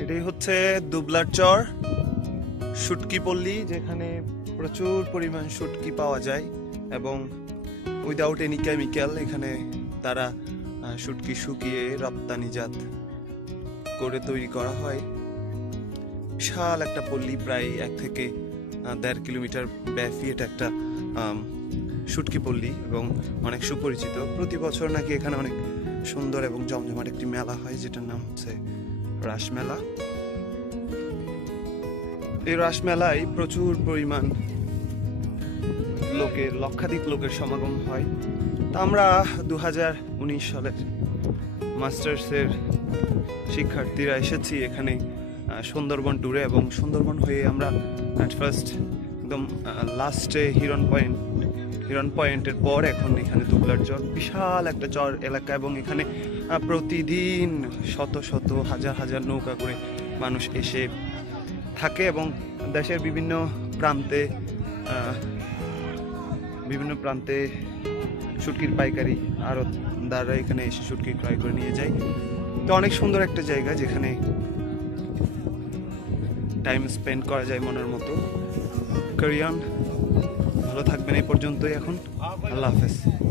এটাই হচ্ছে দুবলার চর, শুটকি পল্লী, যেখানে প্রচুর পরিমাণ শুটকি পাওয়া যায় এবং উইদাউট এনি কেমিক্যাল এখানে তারা শুটকি শুকিয়ে রপ্তানিজাত করে তৈরি করা হয়। বিশাল একটা পল্লী, প্রায় এক থেকে দেড় কিলোমিটার ব্যাপী এটা একটা শুটকি পল্লী এবং অনেক সুপরিচিত। প্রতি বছর নাকি এখানে অনেক সুন্দর এবং জমজমাট একটি মেলা হয়, যেটার নাম হচ্ছে রাসমেলা এই রাসমেলায় প্রচুর পরিমাণ লোকের, লক্ষাধিক লোকের সমাগম হয়। তা আমরা দু হাজার উনিশ সালের মাস্টার্সের শিক্ষার্থীরা এসেছি এখানে সুন্দরবন ট্যুরে এবং সুন্দরবন হয়ে আমরা অ্যাট ফার্স্ট একদম লাস্টে হিরন পয়েন্ট হিরন পয়েন্টের পর এখন এখানে দুবলার চর, বিশাল একটা চর এলাকা এবং এখানে প্রতিদিন শত শত, হাজার হাজার নৌকা করে মানুষ এসে থাকে এবং দেশের বিভিন্ন প্রান্তে বিভিন্ন প্রান্তে শুটকির পাইকারি আরও দ্বারা এখানে এসে শুটকি ক্রয় করে নিয়ে যায়। তো অনেক সুন্দর একটা জায়গা যেখানে টাইম স্পেন্ড করা যায় মনের মতো। কোরিয়ান, ভালো থাকবেন এই পর্যন্তই এখন। আল্লাহ হাফেজ।